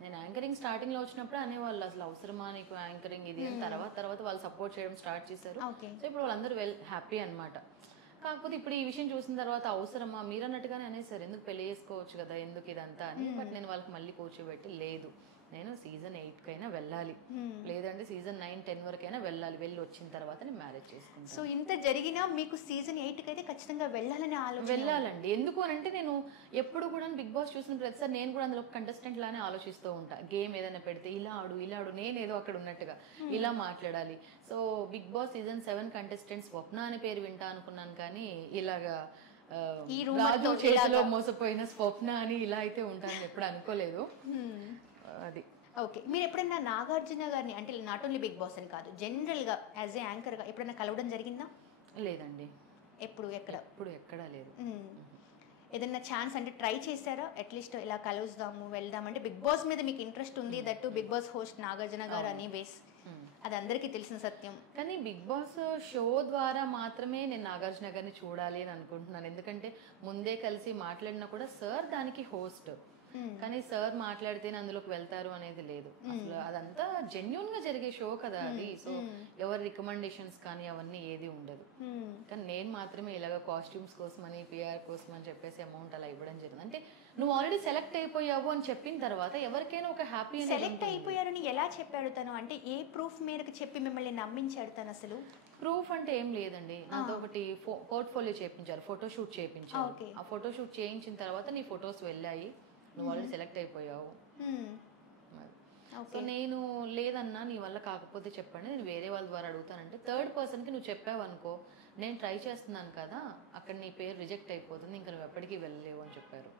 నేను యాంకరింగ్ స్టార్టింగ్ లో వచ్చినప్పుడు అనేవాళ్ళు అసలు అవసరమా నీకు యాంకరింగ్ ఇది అని. తర్వాత వాళ్ళు సపోర్ట్ చేయడం స్టార్ట్ చేశారు. సో ఇప్పుడు వాళ్ళందరూ హ్యాపీ అన్నమాట. కాకపోతే ఇప్పుడు ఈ విషయం చూసిన తర్వాత అవసరమా మీరు అన్నట్టుగానే అనేసారు, ఎందుకు పెళ్లి చేసుకోవచ్చు కదా, ఎందుకు ఇదంతా అని. బట్ నేను వాళ్ళకి మళ్ళీ కూర్చోబెట్టి లేదు, నేను సీజన్ 8 కైనా వెళ్ళాలి, లేదంటే సీజన్ 9-10 వరకైనా వెళ్ళాలి, వెళ్ళి వచ్చిన తర్వాత నేను మ్యారేజ్ చేసుకుంటాను. సో ఇంత జరిగినా మీకు సీజన్ 8 అయితే ఖచ్చితంగా వెళ్ళాలని ఆలోచన? వెళ్ళాలండి. ఎందుకు అని అంటే నేను ఎప్పుడు కూడా బిగ్ బాస్ చూసిన ప్రతిసారి నేను కూడా అందులో కంటెస్టెంట్ లానే ఆలోచిస్తూ ఉంటా. గేమ్ ఏదైనా పెడితే ఇలా ఆడు నేను ఏదో అక్కడ ఉన్నట్టుగా ఇలా మాట్లాడాలి. So Bigg Boss season 7 contestant Swapna అనే పేరు వింటా అనుకున్నాను, కానీ ఇలాగా రాజు చేతిలో మోసపోయిన స్వప్న అని ఇలా అయితే ఉంటానని ఎప్పుడు అనుకోలేదు. అది ఓకే, మీరు ఎప్పుడైనా నాగార్జున గారిని అంటే నాట్ ఓన్లీ బిగ్ బాస్ అని కాదు జనరల్ గా యాజ్ ఏ యాంకర్ గా ఎప్పుడైనా కలవడం జరిగిందా? లేదండి, ఎక్కడా లేదు. ఏదైనా ఛాన్స్ అంటే ట్రై చేశారా? అట్లీస్ట్ ఇలా కలుద్దాము వెళ్దాం అంటే బిగ్ బాస్ మీద మీకు ఇంట్రెస్ట్ ఉంది, that Bigg Boss host Nagarjuna గారు అని వేస్ అది అందరికీ తెలిసిన సత్యం. కానీ బిగ్ బాస్ షో ద్వారా మాత్రమే నేను నాగార్జున గారిని చూడాలి అని అనుకుంటున్నాను. ఎందుకంటే ముందే కలిసి మాట్లాడినా కూడా సార్ దానికి హోస్ట్, కానీ సార్ మాట్లాడితేనే అందులోకి వెళ్తారు అనేది లేదు. అసలు అదంతా జెన్యున్ గా జరిగే షో కదా అది. సో ఎవరి రికమెండేషన్స్ కానీ అవన్నీ ఏది ఉండదు. కానీ నేను మాత్రమే ఇలాగ కాస్ట్యూమ్స్ కోసం అని, పిఆర్ కోసం అని చెప్పేసి అమౌంట్ అలా ఇవ్వడం జరిగింది. అంటే నువ్వు ఆల్రెడీ సెలెక్ట్ అయిపోయావు అని చెప్పిన తర్వాత ఎవరికైనా ఒక హ్యాపీ. సెలెక్ట్ అయిపోయారని ఎలా చెప్పాడు తను? అంటే ఏ ప్రూఫ్ మేరకు చెప్పి మిమ్మల్ని నమ్మించాడు తను? అసలు ప్రూఫ్ అంటే ఏం లేదండి, నాతో ఒకటి పోర్ట్ఫోలియో చేయించారు, ఫోటోషూట్ చేయించారు. ఆ ఫోటోషూట్ చేయించిన తర్వాత నీ ఫొటోస్ వెళ్ళాయి, నువ్వు ఆల్రెడీ సెలెక్ట్ అయిపోయావు. సో నేను లేదన్నా నీ వల్ల కాకపోతే చెప్పండి, నేను వేరే వాళ్ళ ద్వారా అడుగుతానంటే థర్డ్ పర్సన్కి నువ్వు చెప్పావు అనుకో, నేను ట్రై చేస్తున్నాను కదా, అక్కడ నీ పేరు రిజెక్ట్ అయిపోతుంది, ఇంకా నువ్వు ఎప్పటికీ వెళ్ళలేవు అని చెప్పారు.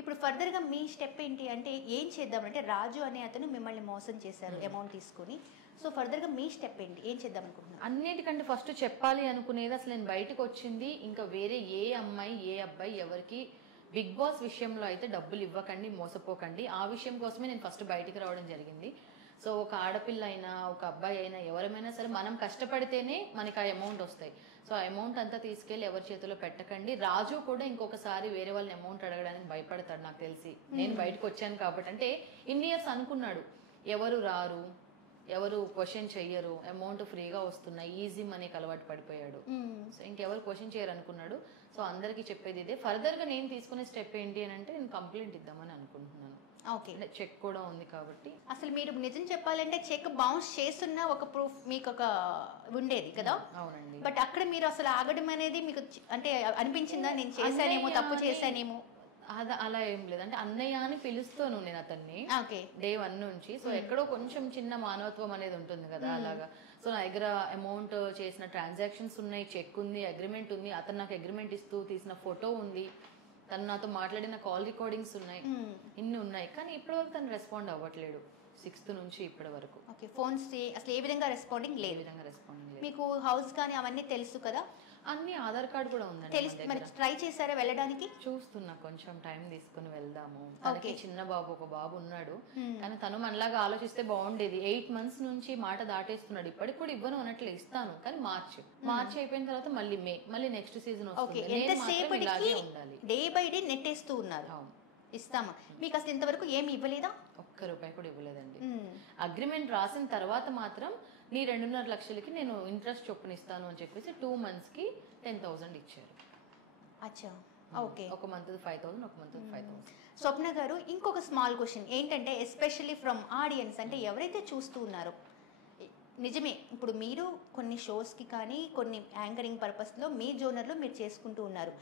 ఇప్పుడు ఫర్దర్గా మీ స్టెప్ ఏంటి అంటే ఏం చేద్దామంటే రాజు అనే అతను మిమ్మల్ని మోసం చేశారు అమౌంట్ తీసుకుని. సో ఫర్దర్గా మీ స్టెప్ ఏంటి, ఏం చేద్దాం అనుకుంటున్నాను? అన్నిటికంటే ఫస్ట్ చెప్పాలి అనుకునేది అసలు నేను బయటకు వచ్చింది ఇంకా వేరే ఏ అమ్మాయి ఏ అబ్బాయి ఎవరికి బిగ్ బాస్ విషయంలో అయితే డబ్బులు ఇవ్వకండి, మోసపోకండి. ఆ విషయం కోసమే నేను ఫస్ట్ బయటికి రావడం జరిగింది. సో ఒక ఆడపిల్ల అయినా ఒక అబ్బాయి అయినా ఎవరమైనా సరే మనం కష్టపడితేనే మనకి ఆ అమౌంట్ వస్తాయి. సో ఆ అమౌంట్ అంతా తీసుకెళ్ళి ఎవరి చేతిలో పెట్టకండి. రాజు కూడా ఇంకొకసారి వేరే వాళ్ళని అమౌంట్ అడగడానికి భయపడతాడు నాకు తెలిసి. నేను బయటకు వచ్చాను కాబట్టి, అంటే ఇన్ని ఇయర్స్ అనుకున్నాడు ఎవరు రారు, ఎవరు క్వశ్చన్ చెయ్యరు, అమౌంట్ ఫ్రీగా వస్తున్నాయి, ఈజీ మనీకి అలవాటు పడిపోయాడు. సో ఇంకెవరు క్వశ్చన్ చేయరు అనుకున్నాడు. సో అందరికీ చెప్పేది ఇదే. ఫర్దర్గా నేను తీసుకునే స్టెప్ ఏంటి అని అంటే నేను కంప్లైంట్ ఇద్దామని అనుకుంటున్నాను. ఓకే, చెక్ కూడా ఉంది కాబట్టి. అసలు మీరు నిజం చెప్పాలంటే చెక్ బౌన్స్ చేస్తున్న ఒక ప్రూఫ్ మీకు ఒక ఉండేది కదా? అవునండి. బట్ అక్కడ మీరు అసలు ఆగడం అనేది మీకు అంటే అనిపించిందా, నేను చేశానేమో, తప్పు చేశానేమో? అలా ఏం లేదు, అంటే అన్నయ్య అని పిలుస్తాను నేను అతన్ని డే 1 నుంచి. సో ఎక్కడో కొంచెం చిన్న మానవత్వం అనేది ఉంటుంది కదా అలాగా. సో నా దగ్గర అమౌంట్ చేసిన ట్రాన్సాక్షన్స్ ఉన్నాయి, చెక్ ఉంది, అగ్రిమెంట్ ఉంది, అతను నాకు అగ్రిమెంట్ ఇస్తూ తీసిన ఫోటో ఉంది, తను నాతో మాట్లాడిన కాల్ రికార్డింగ్స్ ఉన్నాయి, ఇన్ని ఉన్నాయి. కానీ ఇప్పటివరకు తను రెస్పాండ్ అవ్వట్లేడు 6th నుంచి ఇప్పటి వరకు. ఓకే, ఫోన్స్ అసలు ఏ విధంగా రెస్పాండింగ్ లేదు. మీకు హౌస్ కానీ అవన్నీ తెలుసు కదా? అన్ని ఆధార్ కార్డ్ కూడా ఉందండి తెలుసు. మరి ట్రై చేశారా వెళ్ళడానికి? చూస్తున్నా, కొంచెం టైం తీసుకుని వెళ్దాము. తనకి చిన్న బాబు, ఒక బాబు ఉన్నాడు, కానీ తను మనలాగా ఆలోచిస్తే బాగుండేది. 8 months నుంచి మాట దాటేస్తున్నాడు. ఇప్పటికి కూడా ఇవ్వను అన్నట్లు ఇస్తాను, కానీ మార్చ్ అయిపోయిన తర్వాత మళ్ళీ మే, మళ్ళీ నెక్స్ట్ సీజన్ వస్తుంది. డే బై డే నెట్టేస్తూ ఉన్నారు. ఇస్తామా? మీకు అసలు ఇంతవరకు ఏమి ఇవ్వలేదా? ఒక్క రూపాయి కూడా ఇవ్వలేదండి. అగ్రిమెంట్ రాసిన తర్వాత మాత్రం నీ 2.5 లక్షలకి నేను ఇంట్రెస్ట్ చొప్పున ఇస్తాను అని చెప్పేసి 2 months కి 10,000 ఇచ్చారు. అచ్చా, ఓకే. ఒక మంత్ 5,000, ఒక మంత్ 5,000. స్వప్న గారు, ఇంకొక స్మాల్ క్వశ్చన్ ఏంటంటే, ఎస్పెషల్లీ ఫ్రమ్ ఆడియన్స్, అంటే ఎవరైతే చూస్తూ ఉన్నారో, నిజమే ఇప్పుడు మీరు కొన్ని షోస్కి కానీ కొన్ని యాంకరింగ్ పర్పస్లో మీ జోనర్లో మీరు చేసుకుంటూ ఉన్నారు.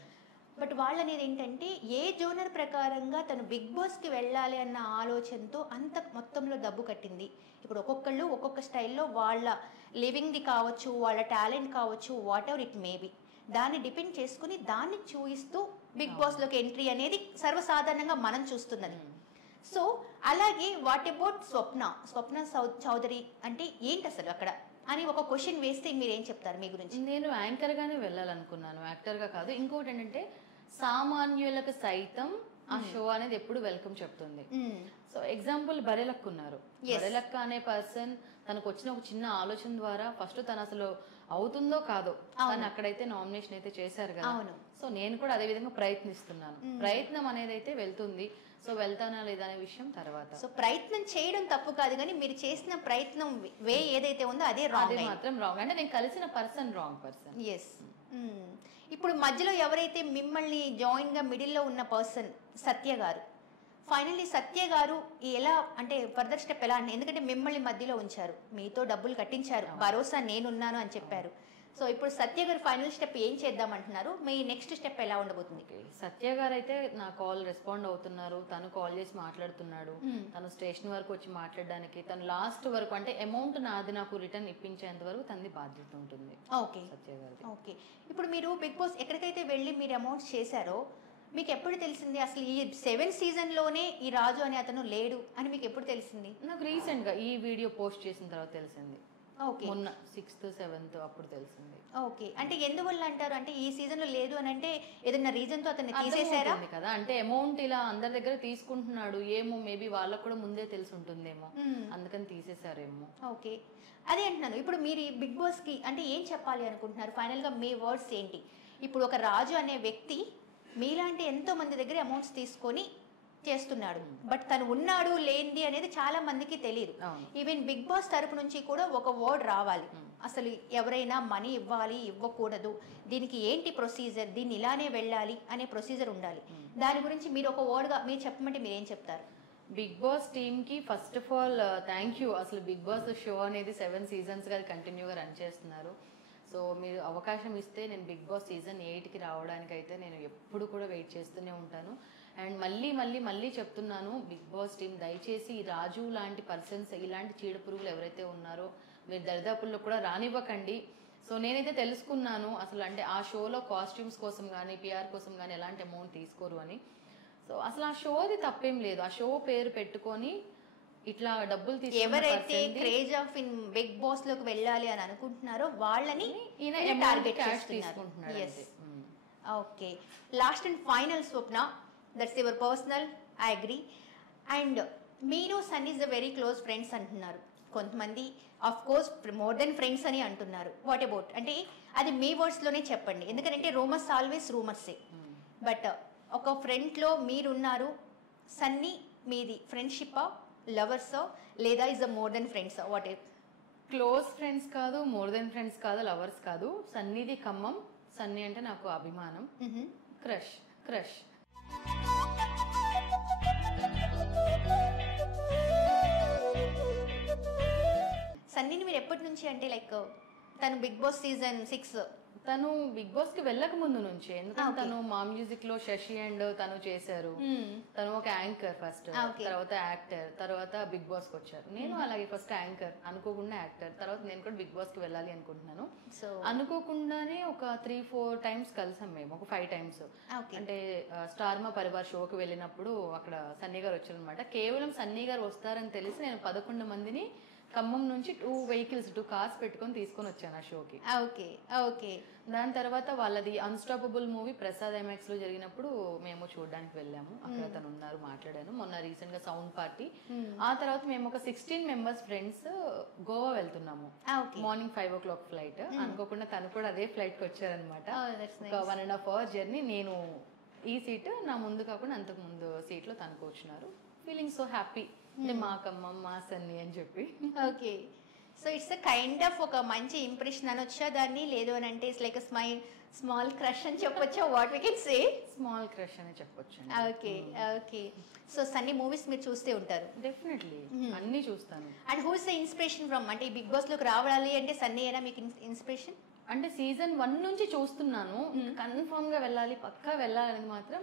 బట్ వాళ్ళు అనేది ఏంటంటే, ఏ జోనర్ ప్రకారంగా తను బిగ్ బాస్కి వెళ్ళాలి అన్న ఆలోచనతో అంత మొత్తంలో డబ్బు కట్టింది. ఇప్పుడు ఒక్కొక్కళ్ళు ఒక్కొక్క స్టైల్లో వాళ్ళ లివింగ్ది కావచ్చు, వాళ్ళ టాలెంట్ కావచ్చు, వాట్ ఎవర్ ఇట్ మేబీ, దాన్ని డిపెండ్ చేసుకుని దాన్ని చూయిస్తూ బిగ్ బాస్లోకి ఎంట్రీ అనేది సర్వసాధారణంగా మనం చూస్తున్నది. సో అలాగే వాట్ అబౌట్ స్వప్న చౌదరి అంటే ఏంటి అసలు అక్కడ అని ఒక క్వశ్చన్ వేస్తే మీరేం చెప్తారు మీ గురించి? నేను యాంకర్గానే వెళ్ళాలనుకున్నాను, యాక్టర్గా కాదు. ఇంకోటి ఏంటంటే, సామాన్యులకు సైతం ఆ షో అనేది ఎప్పుడు వెల్కమ్ చెప్తుంది. సో ఎగ్జాంపుల్ బరెలక్క ఉన్నారు. బరెలక్క అనే పర్సన్ తనకు వచ్చిన ఒక చిన్న ఆలోచన ద్వారా ఫస్ట్ తను అసలు అవుతుందో కాదో, తను అక్కడైతే నామినేషన్ అయితే చేశారు కదా. సో నేను కూడా అదే విధంగా ప్రయత్నిస్తున్నాను. ప్రయత్నం అనేది అయితే వెళ్తుంది. సో వెళ్తానా లేదా అనే విషయం తర్వాత. సో ప్రయత్నం చేయడం తప్పు కాదు, కానీ మీరు చేసిన ప్రయత్నం వే ఏదైతే ఉందో అదే రాంగ్, అదే మాత్రం రాంగ్. అంటే నేను కలిసిన పర్సన్ రాంగ్ పర్సన్. ఎస్. ఇప్పుడు మధ్యలో ఎవరైతే మిమ్మల్ని జాయిన్గా మిడిల్లో ఉన్న పర్సన్ సత్య గారు, ఫైనల్లీ సత్య గారు ఎలా అంటే ఫర్దర్ స్టెప్ ఎలా అంటే, ఎందుకంటే మిమ్మల్ని మధ్యలో ఉంచారు, మీతో డబ్బులు కట్టించారు, భరోసా నేనున్నాను అని చెప్పారు. సో ఇప్పుడు సత్య గారు ఫైనల్ స్టెప్ ఏం చేద్దామంటున్నారు, మీ నెక్స్ట్ స్టెప్ ఎలా ఉండబోతుంది? సత్య గారు అయితే నా కాల్ రెస్పాండ్ అవుతున్నారు. తను కాల్ చేసి మాట్లాడుతున్నాడు. తను స్టేషన్ వరకు వచ్చి మాట్లాడడానికి, తను లాస్ట్ వరకు అంటే అమౌంట్ నాది నాకు రిటర్న్ ఇప్పించేంత వరకు తనది బాధ్యత ఉంటుంది. ఓకే సత్య గారి. ఓకే. ఇప్పుడు మీరు బిగ్ బాస్ ఎక్కడికైతే వెళ్ళి మీరు అమౌంట్స్ చేశారో, మీకు ఎప్పుడు తెలిసింది అసలు ఈ 7th సీజన్లోనే ఈ రాజు అనే అతను లేడు అని మీకు ఎప్పుడు తెలిసింది? నాకు రీసెంట్గా ఈ వీడియో పోస్ట్ చేసిన తర్వాత తెలిసింది. ఓకే. మొన్న 6th 7th అప్పుడు తెలిసింది. ఓకే. అంటే ఎందువల్ల అంటారు, అంటే ఈ సీజన్లో లేదు అని అంటే ఏదైనా రీజన్తో అతన్ని తీసేశారా కదా? అంటే అమౌంట్ ఇలా అందరి దగ్గర తీసుకుంటున్నాడు ఏమో, మేబీ వాళ్ళకు కూడా ముందే తెలిసి ఉంటుందేమో, అందుకని తీసేశారేమో. ఓకే, అదే అంటున్నాను. ఇప్పుడు మీరు బిగ్ బాస్కి అంటే ఏం చెప్పాలి అనుకుంటున్నారు? ఫైనల్గా మీ వర్డ్స్ ఏంటి? ఇప్పుడు ఒక రాజు అనే వ్యక్తి మీలాంటి ఎంతో మంది దగ్గర అమౌంట్స్ తీసుకొని చేస్తున్నాడు, బట్ తను ఉన్నాడు లేనిది అనేది చాలా మందికి తెలియదు. ఈవెన్ బిగ్ బాస్ తరపు నుంచి కూడా ఒక వర్డ్ రావాలి, అసలు ఎవరైనా మనీ ఇవ్వాలి ఇవ్వకూడదు, దీనికి ఏంటి ప్రొసీజర్, దీన్ని ఇలానే వెళ్ళాలి అనే ప్రొసీజర్ ఉండాలి. దాని గురించి మీరు ఒక వర్డ్గా మీరు చెప్పమంటే మీరు ఏం చెప్తారు? బిగ్ బాస్ టీమ్కి first of all thank you. అసలు బిగ్ బాస్ షో అనేది 7 సీజన్స్గా కంటిన్యూగా రన్ చేస్తున్నారు. సో మీరు అవకాశం ఇస్తే నేను బిగ్ బాస్ సీజన్ 8కి రావడానికి అయితే నేను ఎప్పుడు కూడా వెయిట్ చేస్తూనే ఉంటాను. అండ్ మళ్ళీ చెప్తున్నాను, బిగ్ బాస్ టీం దయచేసి ఈ రాజు లాంటి పర్సన్స్, ఇలాంటి చీడ పురుగులు ఎవరైతే ఉన్నారో మీరు దరిదాపుల్లో కూడా రానివ్వకండి. సో నేనైతే తెలుసుకున్నాను అసలు అంటే ఆ షోలో కాస్ట్యూమ్స్ కోసం కానీ పిఆర్ కోసం కానీ ఎలాంటి అమౌంట్ తీసుకోరు అని. సో అసలు ఆ షోది తప్పేం లేదు. ఆ షో పేరు పెట్టుకొని ఇట్లా డబ్బులు తీసుకుని ఎవరైతే craze of in Bigg Boss లోకి వెళ్ళాలి అని అనుకుంటున్నారో వాళ్ళని టార్గెట్ చేసుకుంటున్నారు. Okay, last and final Swapna, that's your personal, I agree. And మీరు son is the very close friends అంటున్నారు, కొంతమంది of course more than friends అని అంటున్నారు. వాట్ అబౌట్ అంటే అది మీ వర్డ్స్లోనే చెప్పండి, ఎందుకంటే రూమర్స్ ఆల్వేస్ రూమర్సే. బట్ ఒక ఫ్రెండ్లో మీరున్నారు, సన్నీ మీది ఫ్రెండ్షిప్పా, లవర్సా, లేదా ఇస్ అ మోర్ దెన్ ఫ్రెండ్సా? What it? క్లోజ్ ఫ్రెండ్స్ కాదు, మోర్ దెన్ ఫ్రెండ్స్ కాదు, లవర్స్ కాదు. సన్నీది ఖమ్మం. సన్నీ అంటే నాకు అభిమానం, క్రష్. సన్నీని మీరు ఎప్పటి నుంచి అంటే లైక్ తను బిగ్ బాస్ సీజన్ 6 తను బిగ్ బాస్ కి వెళ్ళక ముందు నుంచి, ఎందుకంటే తను మా మ్యూజిక్ లో శశి అండ్ తను చేశారు. తను ఒక యాంకర్ ఫస్ట్, తర్వాత యాక్టర్, తర్వాత బిగ్ బాస్ కి వచ్చారు. నేను అలాగే ఫస్ట్ యాంకర్, అనుకోకుండా యాక్టర్, తర్వాత నేను కూడా బిగ్ బాస్ కి వెళ్ళాలి అనుకుంటున్నాను. సో అనుకోకుండానే ఒక 3-4 టైమ్స్ కలిసాం మేము, ఒక 5 టైమ్స్. అంటే స్టార్ మా పరివార్ షోకి వెళ్ళినప్పుడు అక్కడ సన్నీ గారు వచ్చారు అనమాట. కేవలం సన్నీ గారు వస్తారని తెలిసి నేను 11 మందిని ఖమ్మం నుంచి 2 వెహికల్స్ 2 కార్స్ పెట్టుకొని తీసుకొని వచ్చాను ఆ షోకి. ఓకే. దాని తర్వాత వాళ్ళది అన్స్టాపబుల్ మూవీ ప్రసాద్ MX లో జరిగినప్పుడు మేము చూడడానికి వెళ్ళాము. అక్కడ తను ఉన్నారు, మాట్లాడాను. మొన్న రీసెంట్ గా సౌండ్ పార్టీ. ఆ తర్వాత మేము ఒక 16 మెంబర్స్ ఫ్రెండ్స్ గోవా వెళ్తున్నాము. Morning 5 o'clock flight. అనుకోకుండా తను కూడా అదే ఫ్లైట్ కి వచ్చారనమాట. ఒక 1.5 hour జర్నీ. నేను ఈ సీట్, నా ముందు కాకుండా అంతకు ముందు సీట్ లో తను కూర్చున్నారు. ఫీలింగ్ సో హ్యాపీ, అంటే మా కమ్మం మా సన్నీ అని చెప్పి. Okay, so it's kind of ఒక మంచి ఇంప్రెషన్ అనొచ్చా దాన్ని, లేదు అని అంటే ఇట్స్ లైక్ స్మాల్ క్రష్ అని చెప్పొచ్చా, what we can say? Small crush అని చెప్పొచ్చు. Okay okay. So Sunny movies మీరు చూస్తే ఉంటారు డెఫినెట్లీ, అన్ని చూస్తాను. And who is the inspiration from, అంటే ఈ బిగ్ బాస్ లోకి రావాలి అంటే సన్నీ అయినా మీకు ఇన్స్పిరేషన్? అంటే సీజన్ 1 నుంచి చూస్తున్నాను, కన్ఫర్మ్ గా వెళ్ళాలి, పక్కా వెళ్ళాలనేది మాత్రం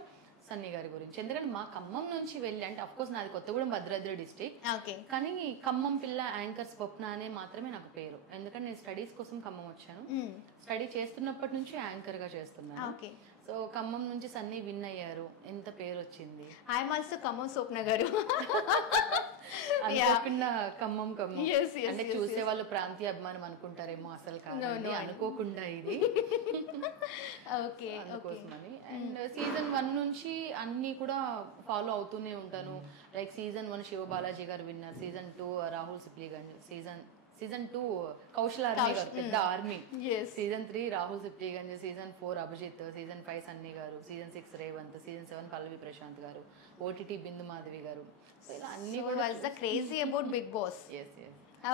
సన్నీ గారి గురించి. ఎందుకంటే మా ఖమ్మం నుంచి వెళ్ళి, అంటే అఫ్ కోర్స్ నాది కొత్తగూడెం భద్రాద్రి డిస్ట్రిక్ట్, ఓకే, కానీ ఖమ్మం పిల్ల యాంకర్ స్వప్న అనే మాత్రమే నాకు పేరు. ఎందుకంటే నేను స్టడీస్ కోసం ఖమ్మం వచ్చాను, స్టడీ చేస్తున్నప్పటి నుంచి యాంకర్ గా చేస్తున్నాను. ఓకే. సో ఖమ్మం నుంచి సన్నీ విన్ అయ్యారు, ఎంత పేరు వచ్చింది. ఐఎమ్ ఆల్సో ఖమ్మం స్వప్న గారు. ఖమ్మం అంటే చూసే వాళ్ళు ప్రాంతీయ అభిమానం అనుకుంటారేమో, అసలు కాదు, అనుకోకుండా ఇది. ఓకే, అందుకోసమని. అండ్ సీజన్ 1 నుంచి అన్ని కూడా ఫాలో అవుతూనే ఉంటాను. లైక్ సీజన్ 1 శివ బాలాజీ గారు winner, season 2 Rahul Sipligunj, season 2 Kaushal army గారు, పెద్ద army, season 3 Rahul Sipligunj, season 4 Abhijeet, season 5 Sunny గారు, సీజన్ 6 రేవంత్, సీజన్ 7 పల్లవి ప్రశాంత్ గారు, ఓటీటీ బిందు మాధవి గారు. అన్ని కూడా crazy about Bigg Boss.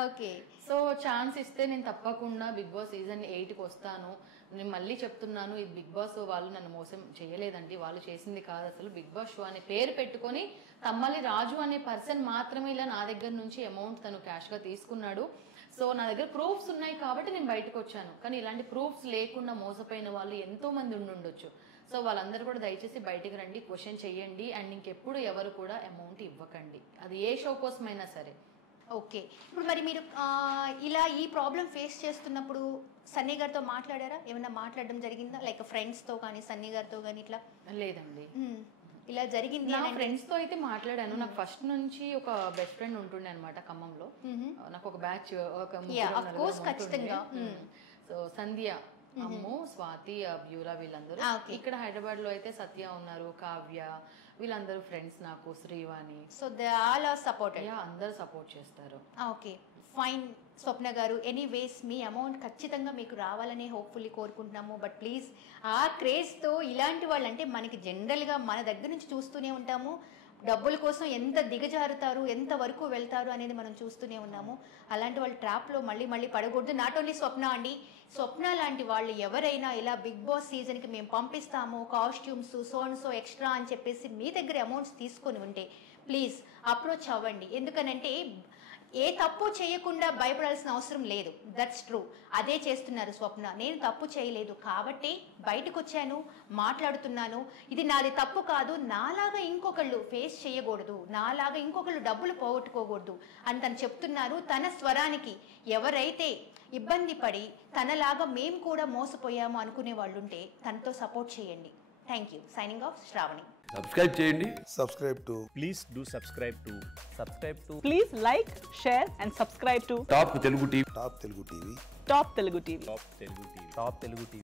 Okay. So chance ఇస్తే నేను తప్పకుండా బిగ్ బాస్ సీజన్ 8కి వస్తాను. నేను మళ్ళీ చెప్తున్నాను, ఈ బిగ్ బాస్ వాళ్ళు నన్ను మోసం చేయలేదండి, వాళ్ళు చేసింది కాదు. అసలు బిగ్ బాస్ షో అనే పేరు పెట్టుకొని తమ్మలి రాజు అనే పర్సన్ మాత్రమే ఇలా నా దగ్గర నుంచి అమౌంట్ తను క్యాష్ గా తీసుకున్నాడు. సో నా దగ్గర ప్రూఫ్స్ ఉన్నాయి కాబట్టి నేను బయటకు వచ్చాను. కానీ ఇలాంటి ప్రూఫ్స్ లేకుండా మోసపోయిన వాళ్ళు ఎంతో మంది ఉండొచ్చు. సో వాళ్ళందరూ కూడా దయచేసి బయటికి రండి, క్వశ్చన్ చెయ్యండి, అండ్ ఇంకెప్పుడు ఎవరు కూడా అమౌంట్ ఇవ్వకండి, అది ఏ షో కోసమైనా సరే. ఓకే. ఇప్పుడు మరి మీరు ఇలా ఈ ప్రాబ్లం ఫేస్ చేస్తున్నప్పుడు సన్నీ గారితో మాట్లాడారా? ఏమైనా మాట్లాడడం జరిగిందా, లైక్ ఫ్రెండ్స్తో కానీ సన్నీ గారితో కానీ ఇట్లా? లేదండి, ఇలా జరిగింది. నా ఫ్రెండ్స్ తో అయితే మాట్లాడాను. నాకు ఫస్ట్ నుంచి ఒక బెస్ట్ ఫ్రెండ్ ఉంటుండే అనమాట ఖమ్మంలో. నాకు ఒక బ్యాచ్, ఖచ్చితంగా. సో సంధ్య, అమ్ము, స్వాతి, బ్యూరా, వీళ్ళందరూ. ఇక్కడ హైదరాబాద్ లో అయితే సత్య ఉన్నారు, కావ్య, వీళ్ళందరూ ఫ్రెండ్స్ నాకు, Srivani. So they all are supported, అందరూ సపోర్ట్ చేస్తారు. Okay fine. Swapna garu, anyways మీ అమౌంట్ ఖచ్చితంగా మీకు రావాలని హోప్ఫుల్లీ కోరుకుంటున్నాము. బట్ ప్లీజ్ ఆ క్రేజ్తో ఇలాంటి వాళ్ళు, అంటే మనకి జనరల్గా మన దగ్గర నుంచి చూస్తూనే ఉంటాము, డబ్బుల కోసం ఎంత దిగజారుతారు, ఎంత వరకు వెళ్తారు అనేది మనం చూస్తూనే ఉన్నాము. అలాంటి వాళ్ళు ట్రాప్లో మళ్ళీ మళ్ళీ పడకూడదు. నాట్ ఓన్లీ స్వప్న అండి, స్వప్న లాంటి వాళ్ళు ఎవరైనా ఇలా బిగ్ బాస్ సీజన్కి మేము పంపిస్తాము, కాస్ట్యూమ్స్ సో ఎక్స్ట్రా అని చెప్పేసి మీ దగ్గర అమౌంట్స్ తీసుకొని ఉంటే ప్లీజ్ అప్రోచ్ అవ్వండి. ఎందుకనంటే ఏ తప్పు చేయకుండా భయపడాల్సిన అవసరం లేదు. దట్స్ ట్రూ, అదే చేస్తున్నారు స్వప్న. నేను తప్పు చేయలేదు కాబట్టి బయటకు వచ్చాను, మాట్లాడుతున్నాను, ఇది నాది తప్పు కాదు, నాలాగా ఇంకొకళ్ళు ఫేస్ చేయకూడదు, నాలాగా ఇంకొకళ్ళు డబ్బులు పోగొట్టుకోకూడదు అని తను చెప్తున్నారు. తన స్వరానికి ఎవరైతే ఇబ్బంది పడి తనలాగా మేము కూడా మోసపోయాము అనుకునే వాళ్ళు ఉంటే తనతో సపోర్ట్ చేయండి. Thank you. Signing off, Shravani. Subscribe చేయండి. Please do subscribe to. Please like, share and subscribe to top Telugu TV. Top Telugu TV. Top Telugu TV.